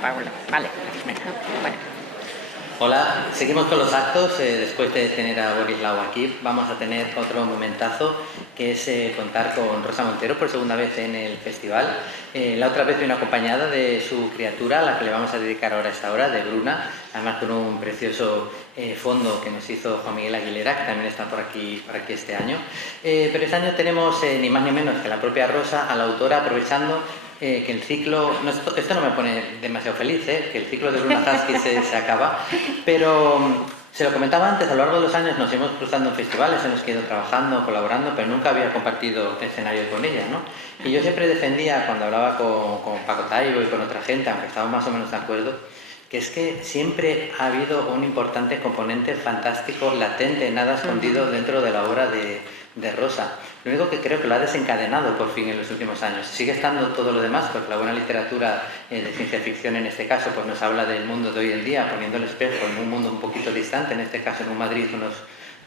Paula. Vale, venga, bueno. Hola, seguimos con los actos. Después de tener a Borislao aquí, vamos a tener otro momentazo, que es contar con Rosa Montero por segunda vez en el festival. La otra vez vino acompañada de su criatura, a la que le vamos a dedicar ahora esta hora, de Bruna, además con un precioso fondo que nos hizo Juan Miguel Aguilera, que también está por aquí este año. Pero este año tenemos ni más ni menos que la propia Rosa, a la autora, aprovechando que el ciclo, no, esto no me pone demasiado feliz, que el ciclo de Bruna Husky se acaba, pero se lo comentaba antes, a lo largo de los años nos hemos cruzado en festivales, hemos ido trabajando, colaborando, pero nunca había compartido escenario con ella, ¿no? Y yo siempre defendía, cuando hablaba con Paco Taibo y con otra gente, aunque estábamos más o menos de acuerdo, que es que siempre ha habido un importante componente fantástico, latente, nada escondido dentro de la obra de Rosa. Lo único que creo que lo ha desencadenado por fin en los últimos años. Sigue estando todo lo demás, porque la buena literatura de ciencia ficción en este caso pues nos habla del mundo de hoy en día, poniendo el espejo en un mundo un poquito distante, en este caso en un Madrid unos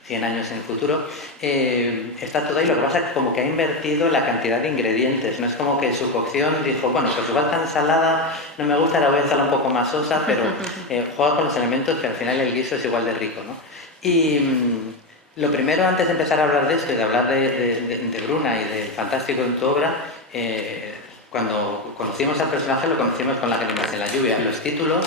100 años en el futuro. Está todo ahí, lo que pasa es que como que ha invertido la cantidad de ingredientes, no es como que su cocción dijo, bueno, pues igual tan salada no me gusta, la voy a hacer un poco más sosa, pero juega con los elementos que al final el guiso es igual de rico, ¿no? Y lo primero, antes de empezar a hablar de esto y de hablar de Bruna y del fantástico en tu obra, cuando conocimos al personaje lo conocimos con Lágrimas en la lluvia. Los títulos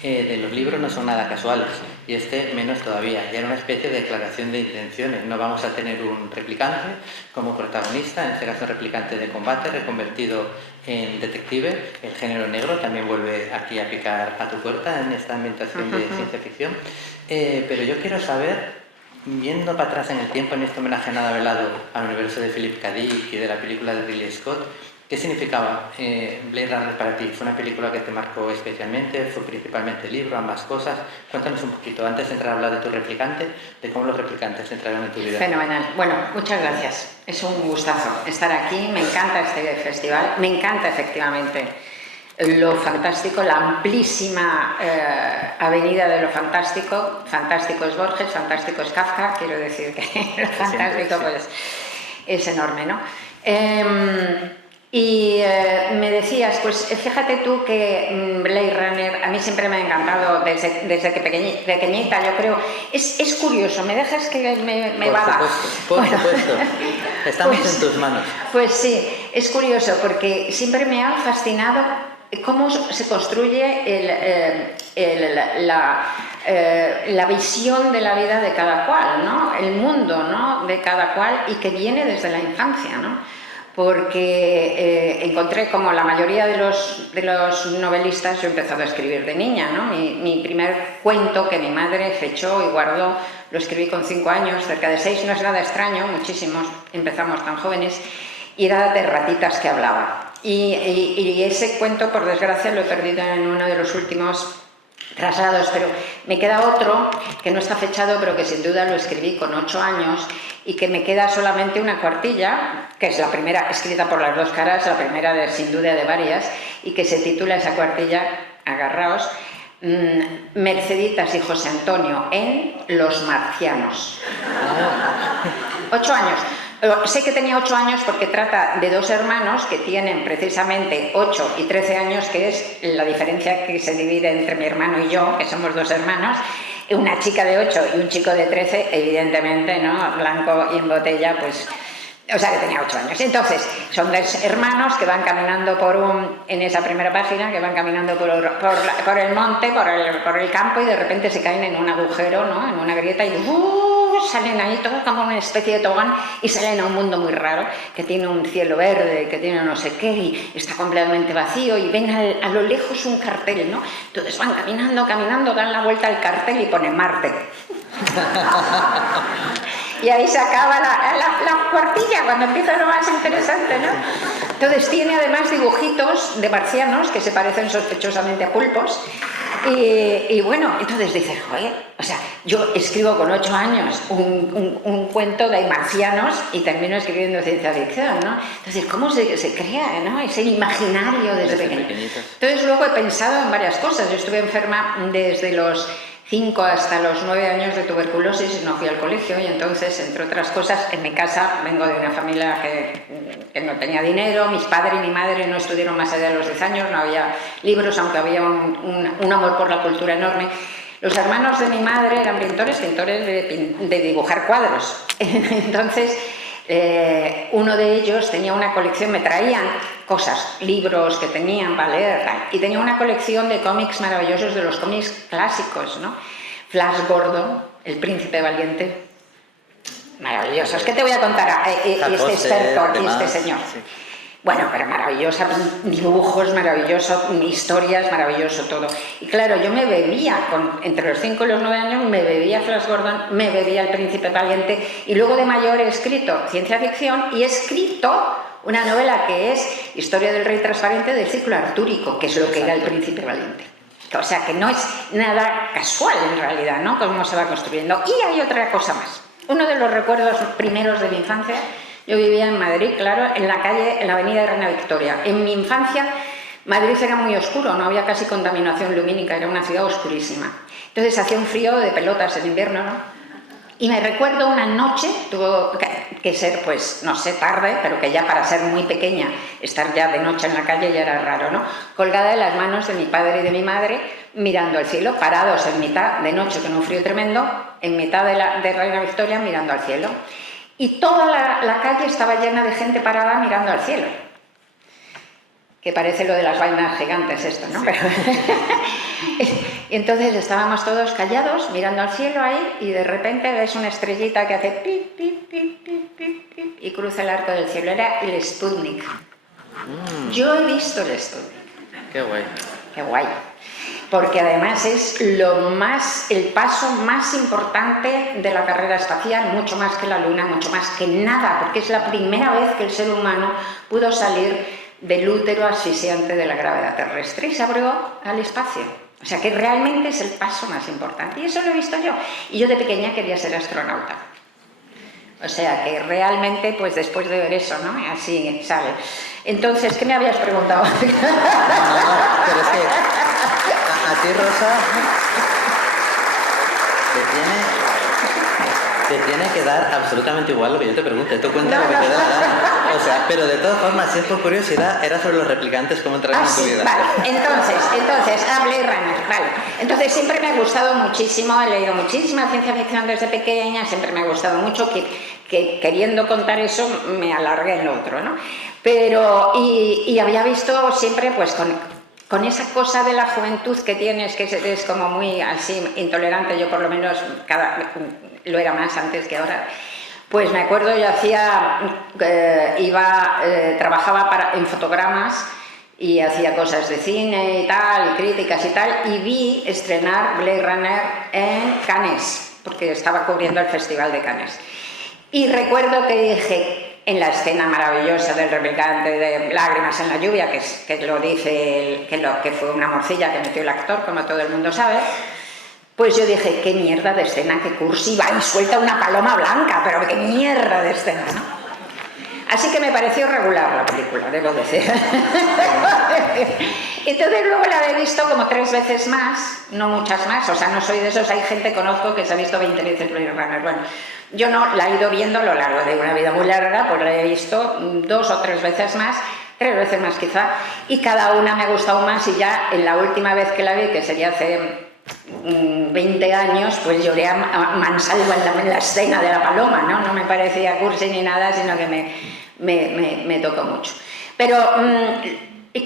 de los libros no son nada casuales, y este menos todavía. Ya era una especie de declaración de intenciones. No vamos a tener un replicante como protagonista, en este caso un replicante de combate reconvertido en detective. El género negro también vuelve aquí a picar a tu puerta en esta ambientación de ciencia ficción. Pero yo quiero saber, viendo para atrás en el tiempo, en este homenaje nada velado al universo de Philip K. Dick y de la película de Ridley Scott, ¿qué significaba Blade Runner para ti? ¿Fue una película que te marcó especialmente? ¿Fue principalmente el libro? ¿Ambas cosas? Cuéntanos un poquito, antes de entrar a hablar de tu replicante, de cómo los replicantes entraron en tu vida. Fenomenal. Bueno, muchas gracias. Es un gustazo estar aquí. Me encanta este festival. Me encanta efectivamente lo fantástico, la amplísima avenida de lo fantástico. Fantástico es Borges, fantástico es Kafka. Quiero decir que lo fantástico pues es enorme, ¿no? Me decías, pues fíjate tú que Blade Runner a mí siempre me ha encantado desde que pequeñita, yo creo. Es curioso, ¿me dejas que me vada? Por supuesto, estamos en tus manos. Pues sí, es curioso porque siempre me ha fascinado cómo se construye la visión de la vida de cada cual, ¿no? El mundo, ¿no?, de cada cual, y que viene desde la infancia, ¿no? Porque encontré, como la mayoría de los novelistas, yo he empezado a escribir de niña, ¿no? Mi primer cuento, que mi madre fechó y guardó, lo escribí con 5 años, cerca de 6, no es nada extraño, muchísimos empezamos tan jóvenes, y era de ratitas que hablaba. Y ese cuento, por desgracia, lo he perdido en uno de los últimos traslados, pero me queda otro que no está fechado, pero que sin duda lo escribí con 8 años, y que me queda solamente una cuartilla, que es la primera, escrita por las dos caras, la primera sin duda de varias, y que se titula esa cuartilla, agarraos, Merceditas y José Antonio en Los Marcianos. 8 años. Sé que tenía 8 años porque trata de 2 hermanos que tienen precisamente 8 y 13 años, que es la diferencia que se divide entre mi hermano y yo, que somos 2 hermanos, una chica de 8 y un chico de 13, evidentemente, ¿no?, blanco y en botella, pues, o sea que tenía 8 años. Entonces, son 2 hermanos que van caminando en esa primera página, que van caminando por el monte, por el campo, y de repente se caen en un agujero, ¿no?, en una grieta, y salen ahí todos como una especie de tobogán, y salen a un mundo muy raro, que tiene un cielo verde, que tiene no sé qué, y está completamente vacío, y ven a lo lejos un cartel, ¿no? Entonces van caminando, dan la vuelta al cartel y ponen Marte. Y ahí se acaba la cuartilla, cuando empieza lo más interesante, ¿no? Entonces tiene además dibujitos de marcianos que se parecen sospechosamente a pulpos. Y bueno, entonces dices, joder, o sea, yo escribo con 8 años un cuento de marcianos y termino escribiendo ciencia ficción, ¿no? Entonces, ¿cómo se crea, ¿no?, ese imaginario desde pequeño? Entonces luego he pensado en varias cosas. Yo estuve enferma desde los 5 hasta los 9 años de tuberculosis y no fui al colegio, y entonces, entre otras cosas, en mi casa vengo de una familia que no tenía dinero, mis padres y mi madre no estudiaron más allá de los 10 años, no había libros, aunque había un amor por la cultura enorme. Los hermanos de mi madre eran pintores de dibujar cuadros. Entonces, uno de ellos tenía una colección, me traían cosas, libros que tenían para leer, y tenía una colección de cómics maravillosos, de los cómics clásicos, ¿no? Flash Gordon, El Príncipe Valiente, maravillosos. ¿Qué te voy a contar? Este experto y este señor. Sí. Bueno, pero maravillosa, dibujos maravillosos, historias, maravilloso todo. Y claro, yo me bebía, entre los 5 y los 9 años, me bebía Flash Gordon, me bebía El Príncipe Valiente, y luego de mayor he escrito ciencia ficción y he escrito una novela que es Historia del Rey Transparente del ciclo artúrico, que es lo que era El Príncipe Valiente. O sea, que no es nada casual en realidad, ¿no? Cómo se va construyendo. Y hay otra cosa más. Uno de los recuerdos primeros de mi infancia. Yo vivía en Madrid, claro, en la calle, en la avenida de Reina Victoria. En mi infancia, Madrid era muy oscuro, no había casi contaminación lumínica, era una ciudad oscurísima. Entonces hacía un frío de pelotas en invierno, ¿no? Y me recuerdo una noche, tuvo que ser, pues, no sé, tarde, pero que ya para ser muy pequeña, estar ya de noche en la calle ya era raro, ¿no? Colgada de las manos de mi padre y de mi madre, mirando al cielo, parados en mitad de noche con un frío tremendo, en mitad de Reina Victoria mirando al cielo. Y toda la calle estaba llena de gente parada mirando al cielo. Que parece lo de las vainas gigantes esto, ¿no? Sí. Pero y entonces estábamos todos callados, mirando al cielo ahí, y de repente ves una estrellita que hace pip, pip, pip, pip, pip, pip, y cruza el arco del cielo. Era el Sputnik. Yo he visto el Sputnik. Qué guay. Qué guay. Porque además es el paso más importante de la carrera espacial, mucho más que la Luna, mucho más que nada, porque es la primera vez que el ser humano pudo salir del útero asfixiante de la gravedad terrestre y se abrió al espacio. O sea que realmente es el paso más importante, y eso lo he visto yo. Y yo de pequeña quería ser astronauta. O sea que realmente, pues después de ver eso, ¿no? Así sale. Entonces, ¿qué me habías preguntado? No, pero es que a ti, Rosa, te tiene que dar absolutamente igual lo que yo te pregunte. Tú cuenta lo que te da la gana. O sea, pero de todas formas, si es por curiosidad, era sobre los replicantes, cómo entraron en tu vida. Vale, entonces, Blade Runner, vale. Entonces, siempre me ha gustado muchísimo, he leído muchísima ciencia ficción desde pequeña, siempre me ha gustado mucho, que queriendo contar eso me alargué en lo otro, ¿no? Pero, y había visto siempre, pues, con esa cosa de la juventud que tienes, que es como muy así intolerante, yo por lo menos lo era más antes que ahora. Pues me acuerdo, yo trabajaba en fotogramas y hacía cosas de cine y tal, y críticas y tal, y vi estrenar Blade Runner en Cannes, porque estaba cubriendo el Festival de Cannes. Y recuerdo que dije, en la escena maravillosa del replicante de Lágrimas en la lluvia, que lo dice, que fue una morcilla que metió el actor, como todo el mundo sabe, pues yo dije, qué mierda de escena, qué cursi, va y suelta una paloma blanca, pero qué mierda de escena, ¿no? Así que me pareció regular la película, debo decir. Entonces luego la he visto como 3 veces más, no muchas más, o sea, no soy de esos, hay gente que conozco que se ha visto 20 veces Blade Runner. Bueno, yo no, la he ido viendo a lo largo de una vida muy larga, pues la he visto 2 o 3 veces más, 3 veces más quizá, y cada una me ha gustado más, y ya en la última vez que la vi, que sería hace 20 años, pues lloré a mansalva en la escena de la paloma, ¿no? No me parecía cursi ni nada, sino que me tocó mucho. Pero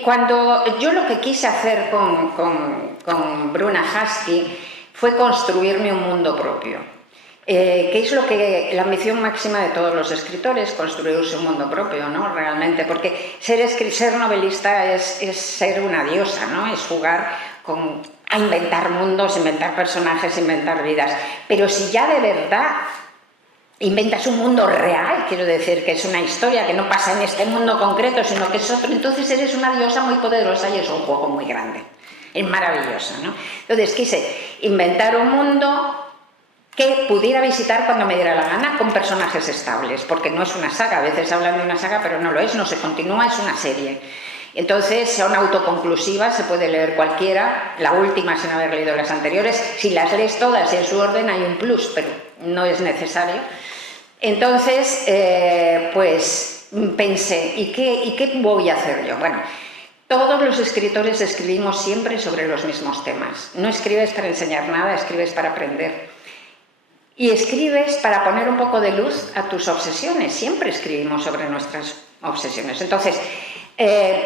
cuando yo lo que quise hacer con Bruna Husky fue construirme un mundo propio, que es la ambición máxima de todos los escritores, construirse un mundo propio, ¿no? Realmente, porque ser novelista es ser una diosa, ¿no? Es jugar a inventar mundos, inventar personajes, inventar vidas. Pero si ya de verdad inventas un mundo real, quiero decir, que es una historia que no pasa en este mundo concreto, sino que es otro, entonces eres una diosa muy poderosa y es un juego muy grande. Es maravilloso, ¿no? Entonces quise inventar un mundo que pudiera visitar cuando me diera la gana, con personajes estables, porque no es una saga, a veces hablan de una saga, pero no lo es, no se continúa, es una serie. Entonces son autoconclusivas, se puede leer cualquiera, la última sin haber leído las anteriores. Si las lees todas y en su orden hay un plus, pero no es necesario. Entonces, pues pensé, ¿y qué voy a hacer yo? Bueno, todos los escritores escribimos siempre sobre los mismos temas. No escribes para enseñar nada, escribes para aprender. Y escribes para poner un poco de luz a tus obsesiones. Siempre escribimos sobre nuestras obsesiones. Entonces,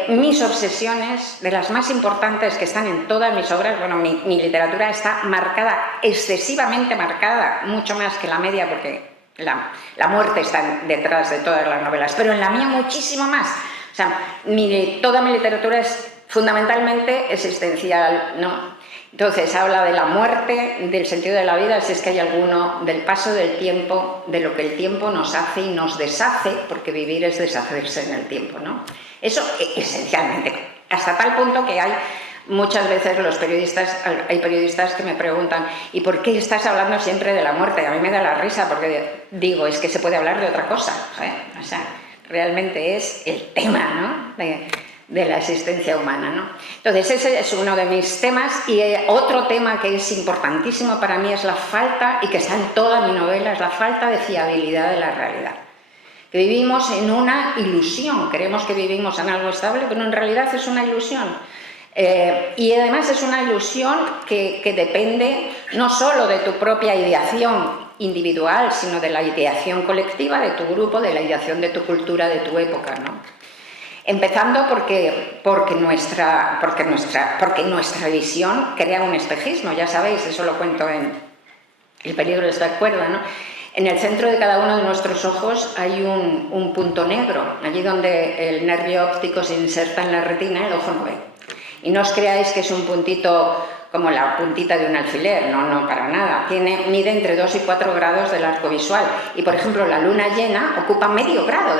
mis obsesiones, de las más importantes que están en todas mis obras, bueno, mi literatura está marcada, excesivamente marcada, mucho más que la media, porque la muerte está detrás de todas las novelas, pero en la mía muchísimo más. O sea, toda mi literatura es fundamentalmente existencial, ¿no? Entonces habla de la muerte, del sentido de la vida, si es que hay alguno, del paso del tiempo, de lo que el tiempo nos hace y nos deshace, porque vivir es deshacerse en el tiempo, ¿no? Eso esencialmente, hasta tal punto que hay muchas veces hay periodistas que me preguntan, ¿y por qué estás hablando siempre de la muerte? A mí me da la risa porque digo, es que se puede hablar de otra cosa, ¿eh? O sea, realmente es el tema, ¿no? de la existencia humana, ¿no? Entonces ese es uno de mis temas, y otro tema que es importantísimo para mí es la falta, y que está en toda mi novela, es la falta de fiabilidad de la realidad. Que vivimos en una ilusión, creemos que vivimos en algo estable, pero en realidad es una ilusión. Y además es una ilusión que depende no solo de tu propia ideación individual, sino de la ideación colectiva de tu grupo, de la ideación de tu cultura, de tu época, ¿no? Empezando porque nuestra visión crea un espejismo, ya sabéis, eso lo cuento en El peligro de estar cuerda, ¿no? En el centro de cada uno de nuestros ojos hay un punto negro, allí donde el nervio óptico se inserta en la retina, el ojo no ve. Y no os creáis que es un puntito como la puntita de un alfiler, no, para nada. Mide entre 2 y 4 grados del arco visual. Y, por ejemplo, la luna llena ocupa medio grado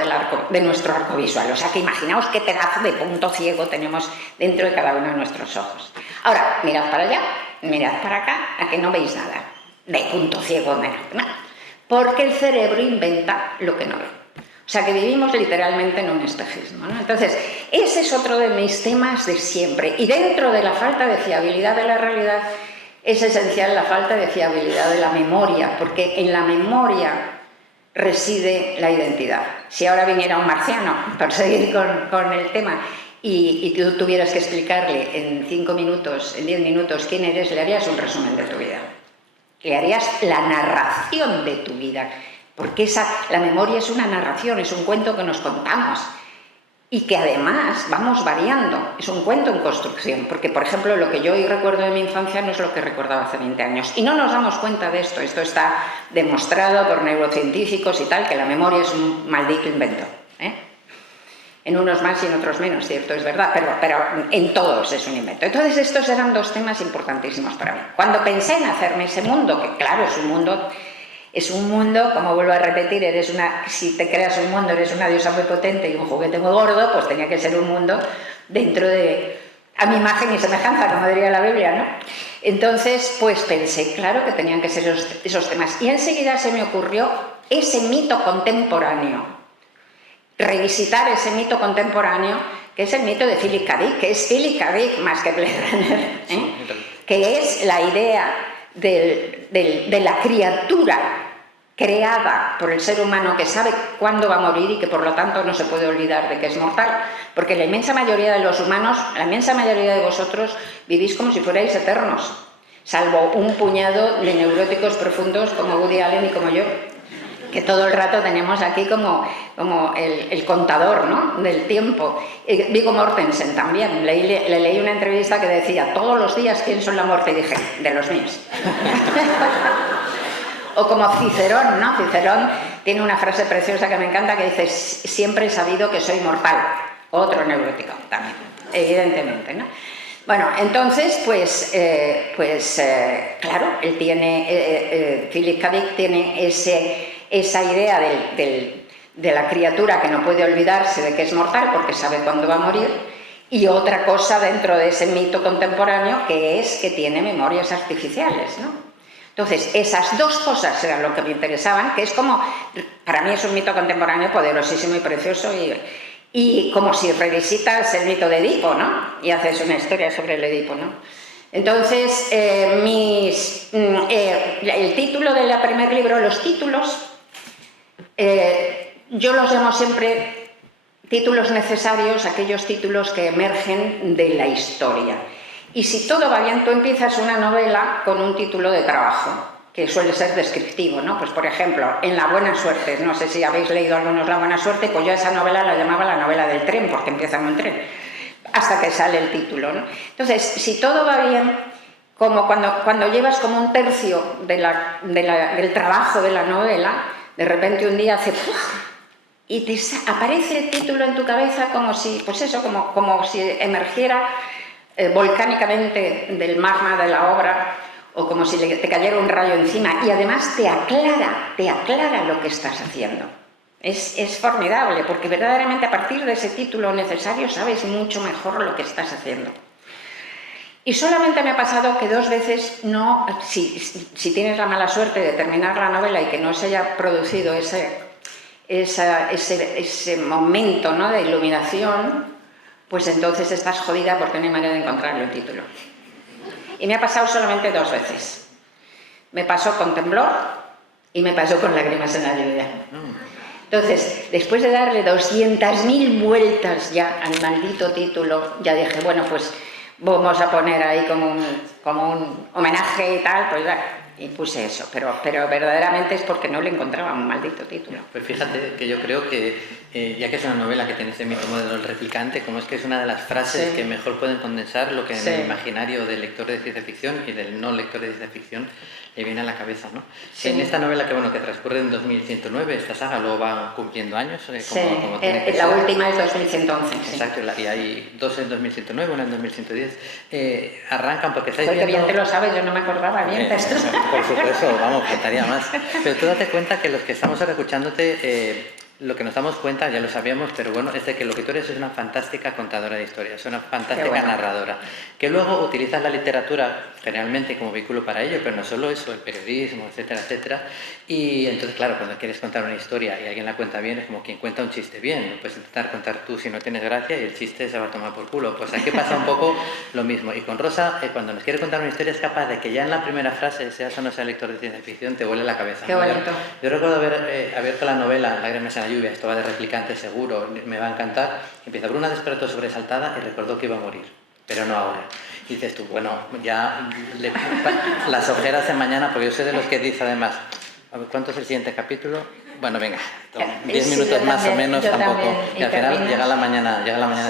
de nuestro arco visual. O sea que imaginaos qué pedazo de punto ciego tenemos dentro de cada uno de nuestros ojos. Ahora, mirad para allá, mirad para acá, a que no veis nada de punto ciego, nada. Porque el cerebro inventa lo que no ve. O sea que vivimos literalmente en un espejismo, ¿no? Entonces, ese es otro de mis temas de siempre. Y dentro de la falta de fiabilidad de la realidad es esencial la falta de fiabilidad de la memoria, porque en la memoria reside la identidad. Si ahora viniera un marciano, para seguir con el tema, y tú tuvieras que explicarle en 5 minutos, en 10 minutos quién eres, le harías un resumen de tu vida. Le harías la narración de tu vida. Porque la memoria es una narración, es un cuento que nos contamos y que además vamos variando, es un cuento en construcción, porque por ejemplo lo que yo hoy recuerdo de mi infancia no es lo que recordaba hace 20 años y no nos damos cuenta de esto está demostrado por neurocientíficos y tal, que la memoria es un maldito invento, ¿eh? En unos más y en otros menos, cierto, es verdad, pero en todos es un invento. Entonces estos eran 2 temas importantísimos para mí. Cuando pensé en hacerme ese mundo, que claro, es un mundo, como vuelvo a repetir, si te creas un mundo, eres una diosa muy potente y un juguete muy gordo, pues tenía que ser un mundo dentro de a mi imagen y semejanza, como diría la Biblia, ¿no? Entonces, pues pensé, claro, que tenían que ser esos temas. Y enseguida se me ocurrió ese mito contemporáneo, revisitar ese mito contemporáneo, que es el mito de Philip K. Dick, que es Philip K. Dick más que Blade Runner, ¿eh? Que es la idea de la criatura creada por el ser humano que sabe cuándo va a morir y que por lo tanto no se puede olvidar de que es mortal, porque la inmensa mayoría de los humanos, la inmensa mayoría de vosotros vivís como si fuerais eternos, salvo un puñado de neuróticos profundos como Woody Allen y como yo, que todo el rato tenemos aquí como el contador, ¿no?, del tiempo. Viggo Mortensen también, le leí una entrevista que decía, todos los días pienso en la muerte, y dije, de los míos. O como Cicerón, ¿no? Cicerón tiene una frase preciosa que me encanta que dice, siempre he sabido que soy mortal. Otro neurótico también, evidentemente, ¿no? Bueno, entonces, claro, él tiene, Philip K. Dick tiene esa idea de la criatura que no puede olvidarse de que es mortal porque sabe cuándo va a morir, y otra cosa dentro de ese mito contemporáneo que es que tiene memorias artificiales, ¿no? Entonces, esas 2 cosas eran lo que me interesaban, que es como, para mí es un mito contemporáneo poderosísimo y precioso, Y como si revisitas el mito de Edipo, ¿no? Y haces una historia sobre el Edipo, ¿no? Entonces, el título del primer libro, los títulos, yo los llamo siempre títulos necesarios, aquellos títulos que emergen de la historia. Y si todo va bien, tú empiezas una novela con un título de trabajo, que suele ser descriptivo, ¿no? Pues, por ejemplo, En la buena suerte, no sé si habéis leído algunos La buena suerte, pues yo a esa novela la llamaba la novela del tren, porque empieza en un tren, hasta que sale el título, ¿no? Entonces, si todo va bien, como cuando llevas como un tercio del trabajo de la novela, de repente un día hace ¡puf! Y te aparece el título en tu cabeza como si, pues eso, como si emergiera volcánicamente del magma de la obra, o como si te cayera un rayo encima, y además te aclara lo que estás haciendo. Es formidable, porque verdaderamente a partir de ese título necesario sabes mucho mejor lo que estás haciendo. Y solamente me ha pasado que 2 veces no, si tienes la mala suerte de terminar la novela y que no se haya producido ese momento, ¿no?, de iluminación, pues entonces estás jodida porque no hay manera de encontrarle el título. Y me ha pasado solamente 2 veces. Me pasó con Temblor y me pasó con Lágrimas en la lluvia. Entonces, después de darle 200.000 vueltas ya al maldito título, ya dije, bueno, pues vamos a poner ahí como un homenaje y tal, pues ya, y puse eso, pero verdaderamente es porque no le encontraba un maldito título. Pues fíjate que yo creo que, ya que es una novela que tiene ese mismo modelo del replicante, como es que es una de las frases que mejor pueden condensar lo que en el imaginario del lector de ciencia ficción y del no lector de ciencia ficción le viene a la cabeza, ¿no? Sí. En esta novela que transcurre en 2109, esta saga luego va cumpliendo años, como tiene que la ser. Última es 2111. Exacto, y hay 2 en 2109, una en 2110. Arrancan porque estáis viendo... viendo... bien te lo sabes, yo no me acordaba bien. Por supuesto, vamos, faltaría más. Pero tú date cuenta que los que estamos ahora escuchándote, lo que nos damos cuenta, ya lo sabíamos, pero bueno, es de que lo que tú eres es una fantástica contadora de historias, una fantástica narradora, que luego utilizas la literatura generalmente como vehículo para ello, pero no solo eso, el periodismo, etcétera, etcétera. Y entonces, claro, cuando quieres contar una historia y alguien la cuenta bien, es como quien cuenta un chiste bien, no puedes intentar contar tú si no tienes gracia y el chiste se va a tomar por culo. Pues aquí pasa un poco lo mismo. Y con Rosa, cuando nos quiere contar una historia, es capaz de que ya en la primera frase, seas o no seas lector de ciencia ficción, te vuele la cabeza. Qué bonito. Yo recuerdo haber abierto la novela Lágrimas en la lluvia, esto va de replicante seguro, me va a encantar. Empieza Bruna despertó sobresaltada y recordó que iba a morir, pero no ahora. Y dices tú, bueno, ya las ojeras de mañana, porque yo soy de los que dice además, a ver, ¿cuánto es el siguiente capítulo? Bueno, venga, 10 minutos más o menos tampoco. Y al final llega la mañana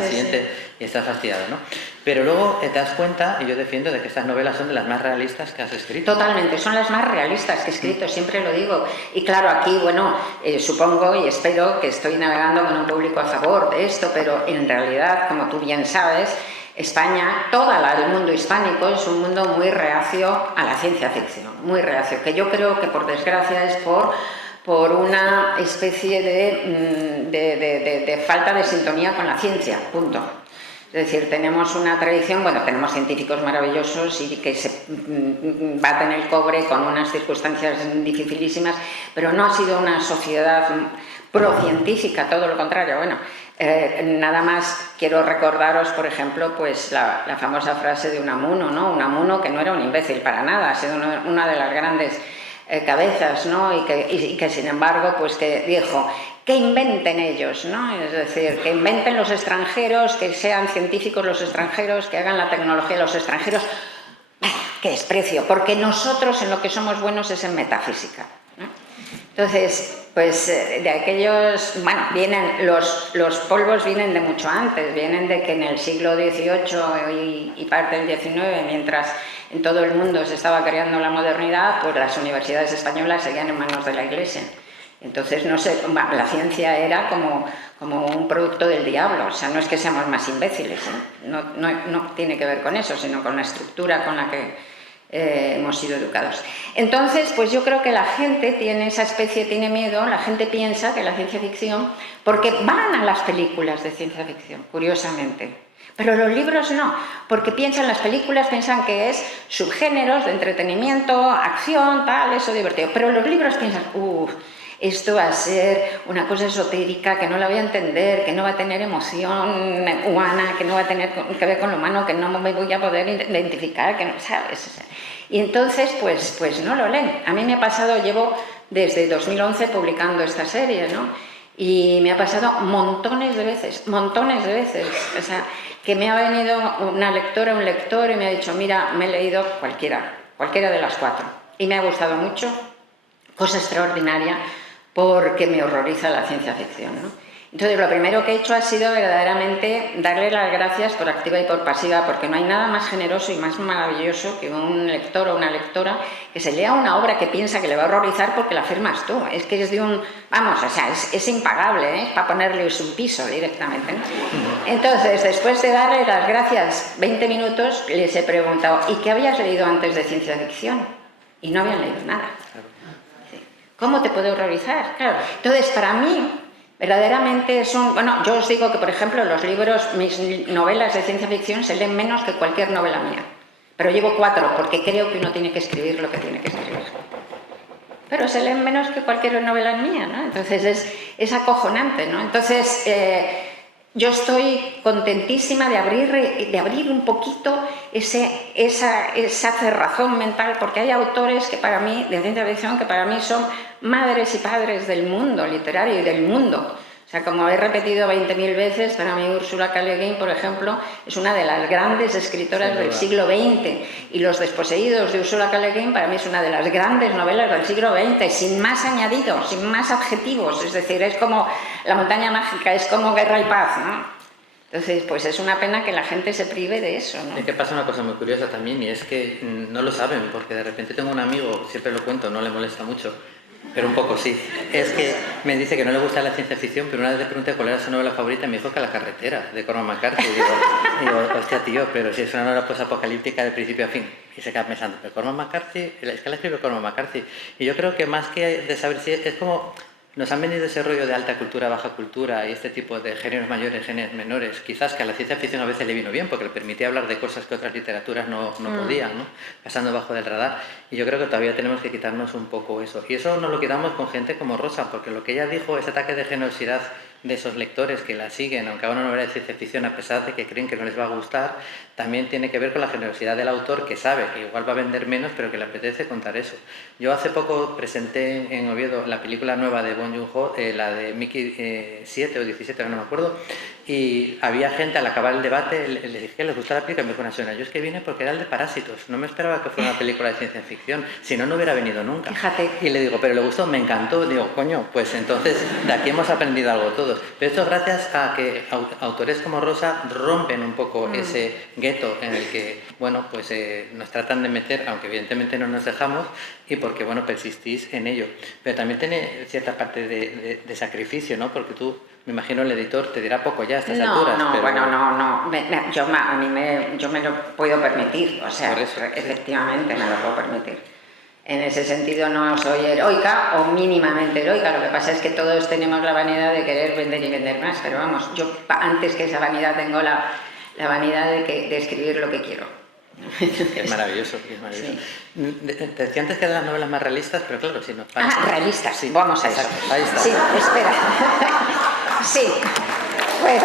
siguiente y estás fastidiado, ¿no? Pero luego te das cuenta, y yo defiendo, de que estas novelas son de las más realistas que has escrito. Totalmente, son las más realistas que he escrito, siempre lo digo. Y claro, aquí, bueno, supongo y espero que estoy navegando con un público a favor de esto, pero en realidad, como tú bien sabes, España, el mundo hispánico, es un mundo muy reacio a la ciencia ficción, muy reacio, que yo creo que por desgracia es por una especie de falta de sintonía con la ciencia, punto. Es decir, tenemos una tradición, bueno, tenemos científicos maravillosos y que se baten el cobre con unas circunstancias dificilísimas, pero no ha sido una sociedad procientífica, todo lo contrario. Bueno, nada más quiero recordaros, por ejemplo, pues la famosa frase de Unamuno, ¿no? Unamuno, que no era un imbécil para nada, ha sido una de las grandes cabezas, ¿no? Y que sin embargo, pues que dijo, que inventen ellos, ¿no? Es decir, que inventen los extranjeros, que sean científicos los extranjeros, que hagan la tecnología los extranjeros. ¡Qué desprecio! Porque nosotros en lo que somos buenos es en metafísica, ¿no? Entonces, pues de aquellos, bueno, vienen los polvos vienen de mucho antes, vienen de que en el siglo XVIII y parte del XIX, mientras en todo el mundo se estaba creando la modernidad, pues las universidades españolas seguían en manos de la Iglesia. Entonces, no sé, la ciencia era como un producto del diablo, o sea, no es que seamos más imbéciles, ¿eh? No tiene que ver con eso, sino con la estructura con la que hemos sido educados. Entonces, pues yo creo que la gente tiene miedo, la gente piensa que la ciencia ficción, porque van a las películas de ciencia ficción, curiosamente, pero los libros no, porque las películas piensan que es subgéneros de entretenimiento, acción, tal, eso divertido, pero los libros piensan, esto va a ser una cosa esotérica, que no la voy a entender, que no va a tener emoción humana, que no va a tener que ver con lo humano, que no me voy a poder identificar, que no, ¿sabes? Y entonces, pues no lo leen. A mí me ha pasado, llevo desde 2011 publicando esta serie, ¿no? Y me ha pasado montones de veces, o sea, que me ha venido una lectora, un lector y me ha dicho, mira, me he leído cualquiera de las 4 y me ha gustado mucho, cosa extraordinaria, porque me horroriza la ciencia ficción, ¿no? Entonces, lo primero que he hecho ha sido verdaderamente darle las gracias por activa y por pasiva, porque no hay nada más generoso y más maravilloso que un lector o una lectora que se lea una obra que piensa que le va a horrorizar porque la firmas tú. Es que es de un... Vamos, o sea, es impagable, ¿eh? Para ponerles un piso directamente, ¿no? Entonces, después de darle las gracias 20 minutos, les he preguntado, ¿y qué habías leído antes de ciencia ficción? Y no habían leído nada. ¿Cómo te puede horrorizar? Claro. Entonces, para mí... verdaderamente son... Bueno, yo os digo que, por ejemplo, los libros, mis novelas de ciencia ficción se leen menos que cualquier novela mía. Pero llevo 4, porque creo que uno tiene que escribir lo que tiene que escribir. Pero se leen menos que cualquier novela mía, ¿no? Entonces es acojonante, ¿no? Entonces yo estoy contentísima de abrir un poquito esa cerrazón mental, porque hay autores que para mí, de ciencia ficción, que para mí son madres y padres del mundo literario y del mundo. O sea, como he repetido 20.000 veces, para mí Ursula K. Le Guin, por ejemplo, es una de las grandes escritoras del siglo XX. Y Los desposeídos de Ursula K. Le Guin para mí es una de las grandes novelas del siglo XX, sin más añadidos, sin más adjetivos. Es decir, es como La montaña mágica, es como Guerra y paz, ¿no? Entonces, pues es una pena que la gente se prive de eso, ¿no? Es que pasa una cosa muy curiosa también, y es que no lo saben, porque de repente tengo un amigo, siempre lo cuento, no le molesta mucho, pero un poco sí. Es que me dice que no le gusta la ciencia ficción, pero una vez le pregunté cuál era su novela favorita y me dijo que La carretera, de Cormac McCarthy. Y digo, hostia, tío, pero si es una novela posapocalíptica de principio a fin. Y se queda pensando, pero Cormac McCarthy, es que la escribe Cormac McCarthy. Y yo creo que más que de saber si es como... Nos han venido ese rollo de alta cultura, baja cultura y este tipo de géneros mayores, géneros menores. Quizás que a la ciencia ficción a veces le vino bien porque le permitía hablar de cosas que otras literaturas no podían, ¿no? Pasando bajo del radar. Y yo creo que todavía tenemos que quitarnos un poco eso. Y eso nos lo quitamos con gente como Rosa, porque lo que ella dijo, ese ataque de generosidad de esos lectores que la siguen, aunque haga una novela de ciencia ficción, a pesar de que creen que no les va a gustar, también tiene que ver con la generosidad del autor, que sabe que igual va a vender menos, pero que le apetece contar eso. Yo hace poco presenté en Oviedo la película nueva de Bong Joon-ho, la de Mickey 7 o 17, no me acuerdo, y había gente al acabar el debate, le dije, ¿les gusta la película? Y me dijo una señora, yo es que vine porque era el de Parásitos, no me esperaba que fuera una película de ciencia ficción, si no, no hubiera venido nunca. Fíjate. Y le digo, ¿pero le gustó? Me encantó. Digo, coño, pues entonces de aquí hemos aprendido algo todos. Pero esto es gracias a que autores como Rosa rompen un poco ese gueto en el que, bueno, pues nos tratan de meter, aunque evidentemente no nos dejamos, y porque, bueno, persistís en ello. Pero también tiene cierta parte de sacrificio, ¿no? Porque tú, me imagino, el editor te dirá poco ya a estas alturas. No, pero... bueno, no. Yo me lo puedo permitir, o sea, Por eso, efectivamente me lo puedo permitir. En ese sentido no soy heroica o mínimamente heroica, lo que pasa es que todos tenemos la vanidad de querer vender y vender más, pero vamos, yo antes que esa vanidad tengo la vanidad de escribir lo que quiero. Es maravilloso, es maravilloso. Sí. Te decía antes que eran las novelas más realistas, pero claro, si no... realistas, sí, vamos a exacto, eso. Ahí está. Sí, espera. Sí, pues...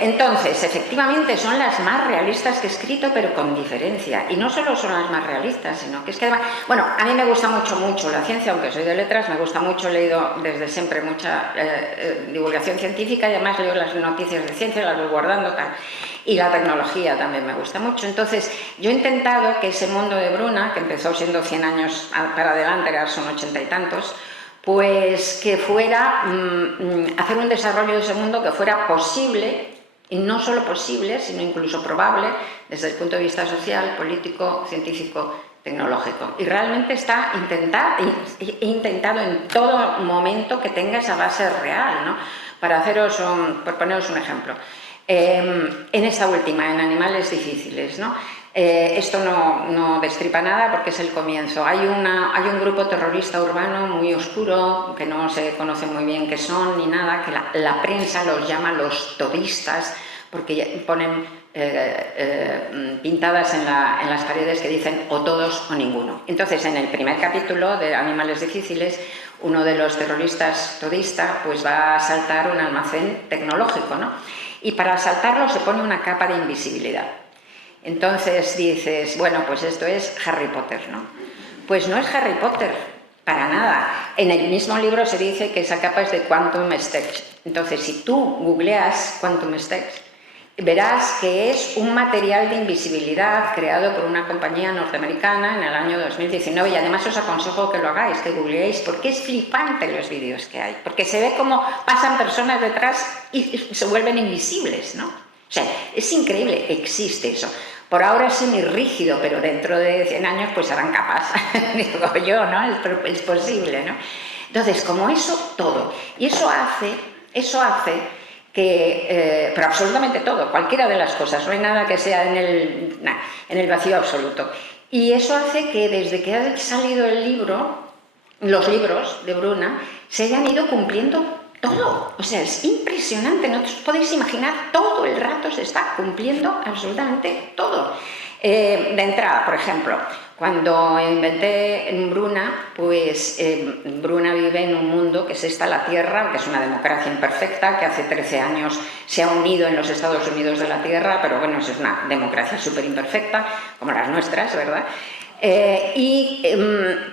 Entonces, efectivamente son las más realistas que he escrito, pero con diferencia. Y no solo son las más realistas, sino que es que además... Bueno, a mí me gusta mucho la ciencia, aunque soy de letras, me gusta mucho, he leído desde siempre mucha divulgación científica y además leo las noticias de ciencia, las voy guardando, tal. Y la tecnología también me gusta mucho. Entonces, yo he intentado que ese mundo de Bruna, que empezó siendo 100 años para adelante, ahora son 80 y tantos, pues que fuera hacer un desarrollo de ese mundo que fuera posible, y no solo posible, sino incluso probable, desde el punto de vista social, político, científico, tecnológico. Y realmente he intentado en todo momento que tenga esa base real, ¿no? Por poneros un ejemplo. En esta última, en Animales difíciles, ¿no? Esto no destripa nada porque es el comienzo. Hay un grupo terrorista urbano muy oscuro, que no se conoce muy bien qué son ni nada, que la prensa los llama los todistas, porque ponen pintadas en las paredes que dicen o todos o ninguno. Entonces, en el primer capítulo de Animales difíciles, uno de los terroristas todista pues va a asaltar un almacén tecnológico, ¿no? Y para asaltarlo se pone una capa de invisibilidad. Entonces dices, bueno, pues esto es Harry Potter, ¿no? Pues no es Harry Potter, para nada. En el mismo libro se dice que esa capa es de Quantum Steps. Entonces, si tú googleas Quantum Steps, verás que es un material de invisibilidad creado por una compañía norteamericana en el año 2019, y además os aconsejo que lo hagáis, que googleéis, porque es flipante los vídeos que hay, porque se ve cómo pasan personas detrás y se vuelven invisibles, ¿no? O sea, es increíble, existe eso. Por ahora es semi-rígido, pero dentro de 100 años pues serán capaces, digo yo, ¿no? Es posible, ¿no? Entonces, como eso, todo. Y eso hace que, pero absolutamente todo, cualquiera de las cosas, no hay nada que sea en el vacío absoluto. Y eso hace que desde que ha salido el libro, los libros de Bruna, se hayan ido cumpliendo todo. O sea, es impresionante, no os podéis imaginar, todo el rato se está cumpliendo absolutamente todo. De entrada, por ejemplo, cuando inventé Bruna, pues Bruna vive en un mundo que es la Tierra, que es una democracia imperfecta, que hace 13 años se ha unido en los Estados Unidos de la Tierra, pero bueno, es una democracia súper imperfecta, como las nuestras, ¿verdad? Y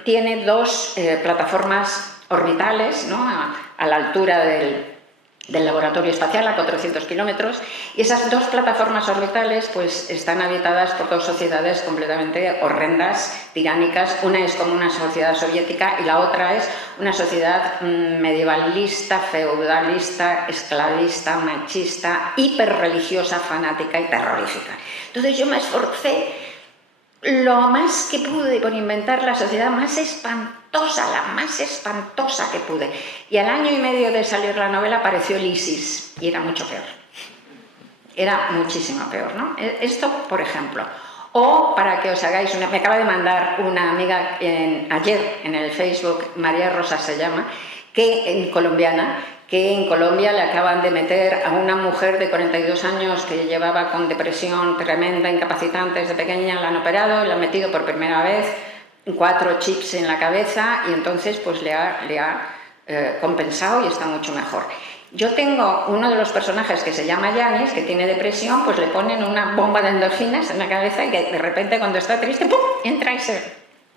tiene dos plataformas orbitales, ¿no? A la altura del laboratorio espacial, a 400 kilómetros, y esas dos plataformas orbitales pues están habitadas por dos sociedades completamente horrendas, tiránicas. Una es como una sociedad soviética y la otra es una sociedad medievalista, feudalista, esclavista, machista, hiperreligiosa, fanática y terrorífica. Entonces yo me esforcé lo más que pude por inventar la sociedad más espantosa, la más espantosa que pude. Y al año y medio de salir la novela apareció el ISIS y era mucho peor. Era muchísimo peor, ¿no? Esto, por ejemplo. O, para que os hagáis me acaba de mandar una amiga ayer en el Facebook, María Rosa se llama, colombiana, que en Colombia le acaban de meter a una mujer de 42 años que llevaba con depresión tremenda, incapacitante desde pequeña, la han operado, la han metido por primera vez 4 chips en la cabeza y entonces pues le ha compensado y está mucho mejor. Yo tengo uno de los personajes que se llama Yanis, que tiene depresión, pues le ponen una bomba de endorfinas en la cabeza y de repente cuando está triste, ¡pum!, entra y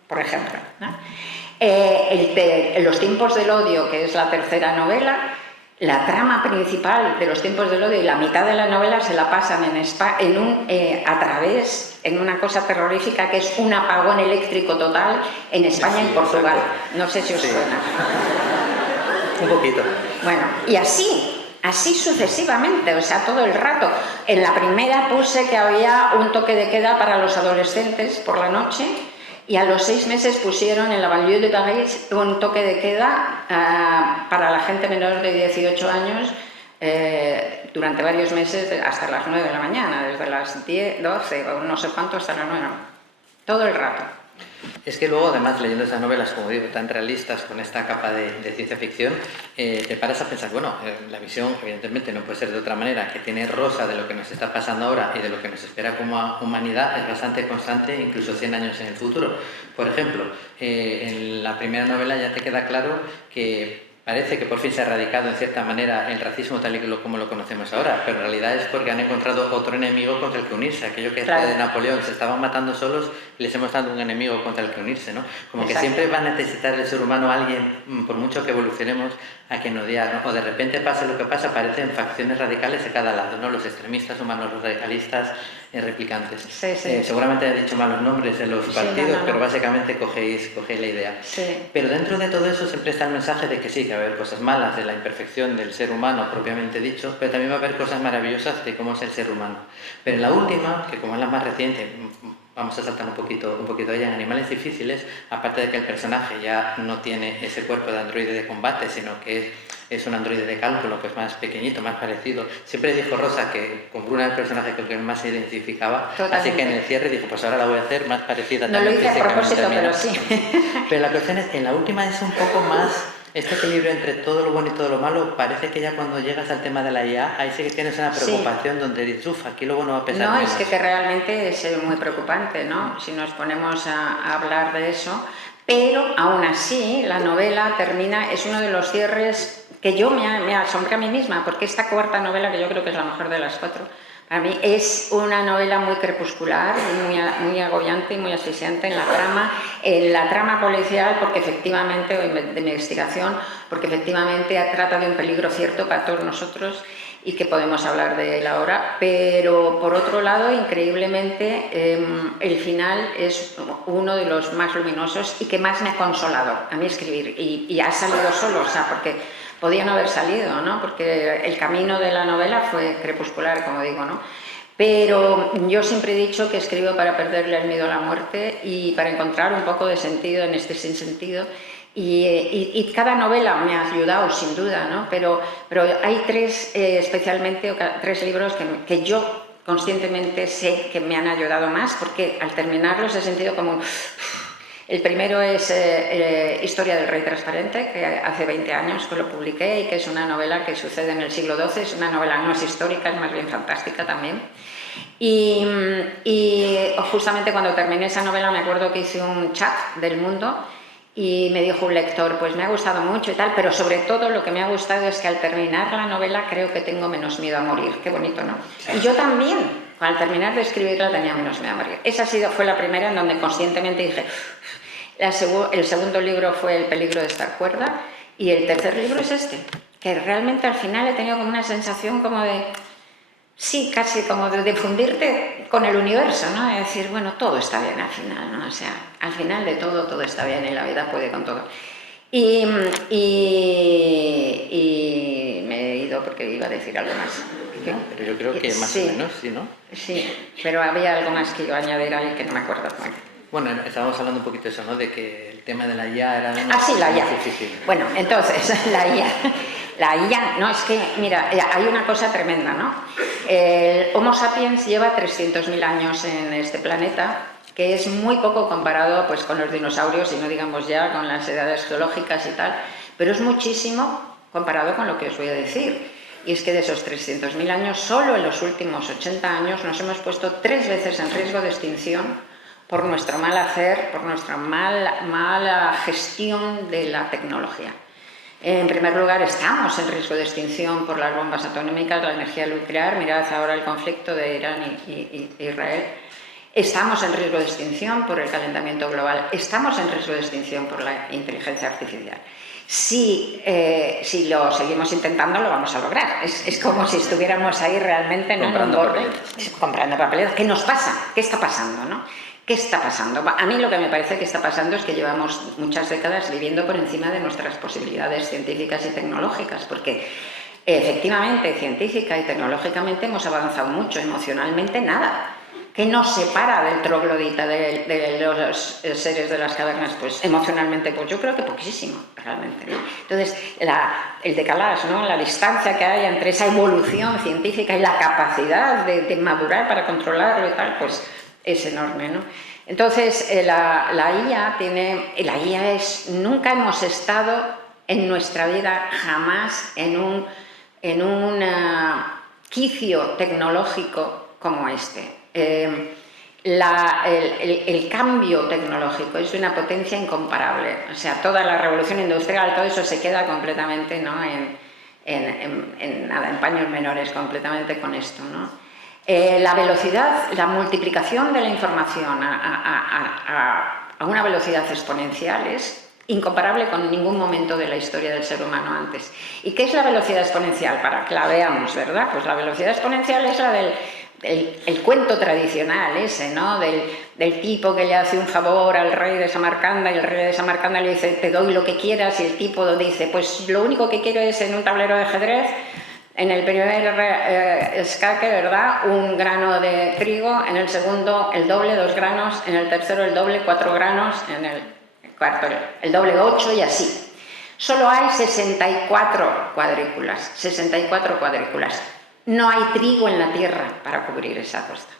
por ejemplo, ¿no? Los tiempos del odio, que es la tercera novela, la trama principal de los tiempos del odio y la mitad de la novela se la pasan en una cosa terrorífica que es un apagón eléctrico total en España y Portugal. No sé si os suena. Un poquito. Bueno, y así sucesivamente, o sea, todo el rato. En la primera puse que había un toque de queda para los adolescentes por la noche. Y a los 6 meses pusieron en la Banlieue de París un toque de queda para la gente menor de 18 años durante varios meses hasta las 9 de la mañana, desde las 10, 12 o no sé cuánto hasta las 9, todo el rato. Es que luego, además, leyendo esas novelas, como digo, tan realistas, con esta capa de ciencia ficción, te paras a pensar, bueno, la visión, evidentemente, no puede ser de otra manera, que tiene Rosa de lo que nos está pasando ahora y de lo que nos espera como humanidad, es bastante constante, incluso 100 años en el futuro. Por ejemplo, en la primera novela ya te queda claro que parece que por fin se ha erradicado en cierta manera el racismo tal y como lo conocemos ahora, pero en realidad es porque han encontrado otro enemigo contra el que unirse. Aquello que decía de Napoleón, se estaban matando solos y les hemos dado un enemigo contra el que unirse, ¿no? Como que siempre va a necesitar el ser humano a alguien, por mucho que evolucionemos, a quien odiar, ¿no? O de repente pasa lo que pasa, aparecen facciones radicales de cada lado, ¿no? Los extremistas humanos, los radicalistas replicantes. Sí, sí. Seguramente he dicho malos nombres de los partidos, pero básicamente cogéis la idea. Sí. Pero dentro de todo eso siempre está el mensaje de que sí, que va a haber cosas malas de la imperfección del ser humano propiamente dicho, pero también va a haber cosas maravillosas de cómo es el ser humano. Pero en la última, que como es la más reciente, vamos a saltar un poquito allá en Animales difíciles, aparte de que el personaje ya no tiene ese cuerpo de androide de combate, sino que es un androide de cálculo, que es más pequeñito, más parecido. Siempre dijo Rosa que con Bruna era el personaje con el que más se identificaba. Totalmente. Así que en el cierre dijo, pues ahora la voy a hacer más parecida. No lo hice a propósito, pero sí. Pero la cuestión es que en la última es un poco más Este equilibrio entre todo lo bueno y todo lo malo, parece que ya cuando llegas al tema de la IA, ahí sí que tienes una preocupación donde dices, uff, aquí lo bueno va a pesar No, menos. es que realmente es muy preocupante, ¿no? Si nos ponemos a hablar de eso, pero aún así la novela termina, es uno de los cierres que yo me asombré a mí misma, porque esta cuarta novela, que yo creo que es la mejor de las cuatro, para mí es una novela muy crepuscular, muy agobiante y muy asfixiante en la trama policial, porque efectivamente, de investigación, porque efectivamente trata de un peligro cierto para todos nosotros y que podemos hablar de él ahora, pero por otro lado, increíblemente, el final es uno de los más luminosos y que más me ha consolado a mí escribir, y ha salido solo, o sea, porque podía no haber salido, ¿no? Porque el camino de la novela fue crepuscular, como digo, ¿no? Pero yo siempre he dicho que escribo para perderle el miedo a la muerte y para encontrar un poco de sentido en este sinsentido. Y cada novela me ha ayudado, sin duda, ¿no? Pero hay tres, especialmente, tres libros que yo conscientemente sé que me han ayudado más, porque al terminarlos he sentido como un... El primero es Historia del Rey Transparente, que hace 20 años que lo publiqué y que es una novela que sucede en el siglo XII, es una novela no es histórica, es más bien fantástica también. Y justamente cuando terminé esa novela me acuerdo que hice un chat del Mundo y me dijo un lector, pues me ha gustado mucho y tal, pero sobre todo lo que me ha gustado es que al terminar la novela creo que tengo menos miedo a morir. Qué bonito, ¿no? Y yo también, al terminar de escribirla tenía menos miedo a morir. Esa fue la primera en donde conscientemente dije... El segundo libro fue El peligro de estar cuerda y el tercer libro es este, que realmente al final he tenido como una sensación como de... Sí, casi como de fundirte con el universo, ¿no? De decir, bueno, todo está bien al final, ¿no? O sea, al final de todo está bien y la vida puede con todo. Y me he ido porque iba a decir algo más. No, pero yo creo que más o menos, sí, ¿no? Sí, pero había algo más que iba a añadir ahí que no me acuerdo. Bueno, estábamos hablando un poquito de eso, ¿no? De que el tema de la IA era la IA. difícil. Bueno, entonces, la IA. La IA, no, es que, mira, hay una cosa tremenda, ¿no? El Homo sapiens lleva 300.000 años en este planeta, que es muy poco comparado pues, con los dinosaurios, y no digamos ya con las edades geológicas y tal, pero es muchísimo comparado con lo que os voy a decir. Y es que de esos 300.000 años, solo en los últimos 80 años nos hemos puesto 3 veces en riesgo de extinción por nuestro mal hacer, por nuestra mala gestión de la tecnología. En primer lugar, estamos en riesgo de extinción por las bombas atómicas, la energía nuclear. Mirad ahora el conflicto de Irán y Israel. Estamos en riesgo de extinción por el calentamiento global. Estamos en riesgo de extinción por la inteligencia artificial. Si lo seguimos intentando, lo vamos a lograr. Es como si estuviéramos ahí realmente, ¿no? Comprando en un borde, comprando papeletas. ¿Qué nos pasa? ¿Qué está pasando, no? ¿Qué está pasando? A mí lo que me parece que está pasando es que llevamos muchas décadas viviendo por encima de nuestras posibilidades científicas y tecnológicas, porque efectivamente, científica y tecnológicamente hemos avanzado mucho, emocionalmente nada. ¿Qué nos separa del troglodita, de los seres de las cavernas? Pues emocionalmente, pues yo creo que poquísimo, realmente, ¿no? Entonces, el decalage, ¿no? La distancia que hay entre esa evolución científica y la capacidad de madurar para controlarlo y tal, pues es enorme, ¿no? Entonces, la IA nunca hemos estado en nuestra vida jamás en un quicio tecnológico como este. El cambio tecnológico es de una potencia incomparable, o sea, toda la revolución industrial, todo eso se queda completamente, ¿no? en paños menores, completamente con esto, ¿no? La velocidad, la multiplicación de la información a una velocidad exponencial es incomparable con ningún momento de la historia del ser humano antes. ¿Y qué es la velocidad exponencial? Para que la veamos, ¿verdad? Pues la velocidad exponencial es la del cuento tradicional ese, ¿no? Del tipo que le hace un favor al rey de Samarcanda y el rey de Samarcanda le dice, te doy lo que quieras, y el tipo dice, pues lo único que quiero es en un tablero de ajedrez, en el primer escaque, ¿verdad?, un grano de trigo, en el segundo el doble, 2 granos, en el tercero el doble, 4 granos, en el cuarto el doble, 8, y así. Solo hay 64 cuadrículas, 64 cuadrículas. No hay trigo en la tierra para cubrir esa costa.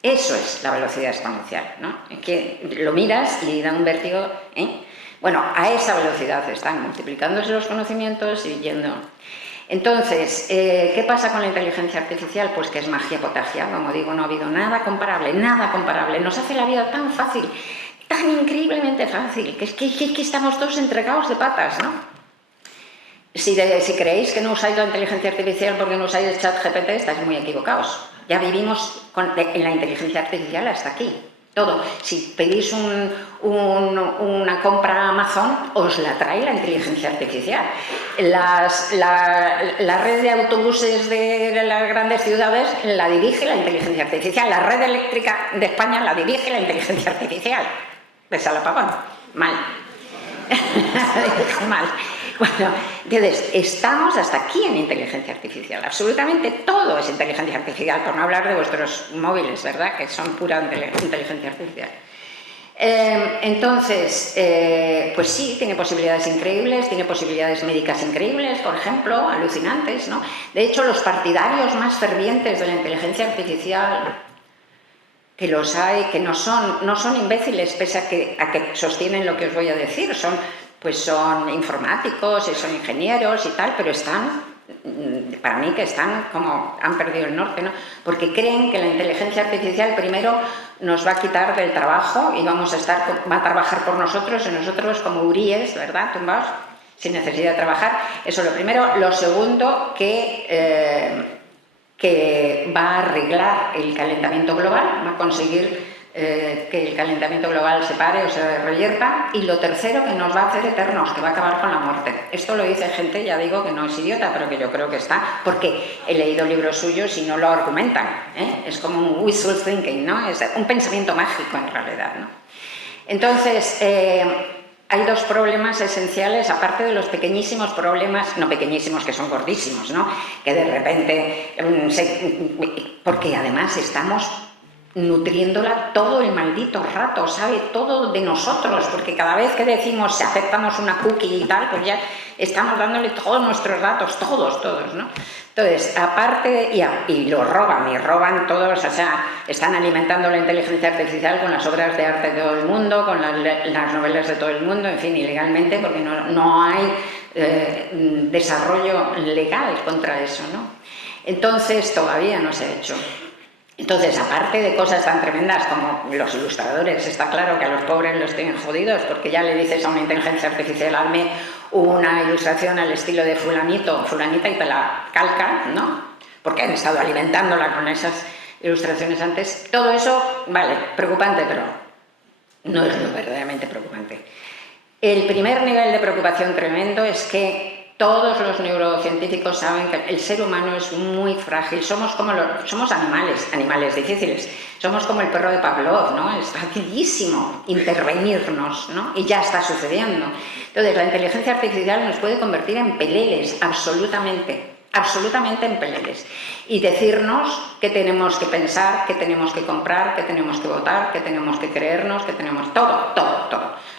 Eso es la velocidad exponencial, ¿no? Que lo miras y da un vértigo, ¿eh? Bueno, a esa velocidad están multiplicándose los conocimientos y yendo. Entonces, ¿qué pasa con la inteligencia artificial? Pues que es magia potagia, como digo, no ha habido nada comparable, nada comparable. Nos hace la vida tan fácil, tan increíblemente fácil, que es que estamos todos entregados de patas, ¿no? Si creéis que no usáis la inteligencia artificial porque no usáis el chat GPT, estáis muy equivocados. Ya vivimos en la inteligencia artificial hasta aquí. Todo. Si pedís una compra a Amazon, os la trae la inteligencia artificial. La red de autobuses de las grandes ciudades la dirige la inteligencia artificial. La red eléctrica de España la dirige la inteligencia artificial. ¿Ves al apagón? Mal. Mal. Bueno, entonces, estamos hasta aquí en inteligencia artificial. Absolutamente todo es inteligencia artificial, por no hablar de vuestros móviles, ¿verdad? Que son pura inteligencia artificial. Entonces, pues sí, tiene posibilidades increíbles, tiene posibilidades médicas increíbles, por ejemplo, alucinantes, ¿no? De hecho, los partidarios más fervientes de la inteligencia artificial, que los hay, que no son imbéciles, pese a que sostienen lo que os voy a decir, son informáticos y son ingenieros y tal, pero para mí que están como, han perdido el norte, ¿no? Porque creen que la inteligencia artificial primero nos va a quitar del trabajo y va a trabajar por nosotros, y nosotros como uríes, ¿verdad? Tumbados, sin necesidad de trabajar. Eso es lo primero. Lo segundo, que va a arreglar el calentamiento global, va a conseguir que el calentamiento global se pare o se revierta, y lo tercero, que nos va a hacer eternos, que va a acabar con la muerte. Esto lo dice gente, ya digo, que no es idiota, pero que yo creo que está, porque he leído libros suyos y no lo argumentan, ¿eh? Es como un wishful thinking, ¿no? Es un pensamiento mágico en realidad, ¿no? Entonces, hay dos problemas esenciales, aparte de los pequeñísimos problemas, no pequeñísimos, que son gordísimos, ¿no? Que de repente, porque además estamos nutriéndola todo el maldito rato, sabe todo de nosotros, porque cada vez que decimos, si aceptamos una cookie y tal, pues ya estamos dándole todos nuestros datos, todos, ¿no? Entonces, aparte, y lo roban todos, o sea, están alimentando la inteligencia artificial con las obras de arte de todo el mundo, con las novelas de todo el mundo, en fin, ilegalmente, porque no hay desarrollo legal contra eso, ¿no? Entonces, todavía no se ha hecho. Entonces, aparte de cosas tan tremendas como los ilustradores, está claro que a los pobres los tienen jodidos, porque ya le dices a una inteligencia artificial, hazme una ilustración al estilo de fulanita, y te la calca, ¿no? Porque han estado alimentándola con esas ilustraciones antes. Todo eso, vale, preocupante, pero no es lo verdaderamente preocupante. El primer nivel de preocupación tremendo es que todos los neurocientíficos saben que el ser humano es muy frágil. Somos animales difíciles. Somos como el perro de Pavlov, ¿no? Es facilísimo intervenirnos, ¿no? Y ya está sucediendo. Entonces, la inteligencia artificial nos puede convertir en peleles, absolutamente en peleles. Y decirnos qué tenemos que pensar, qué tenemos que comprar, qué tenemos que votar, qué tenemos que creernos, qué tenemos... Todo.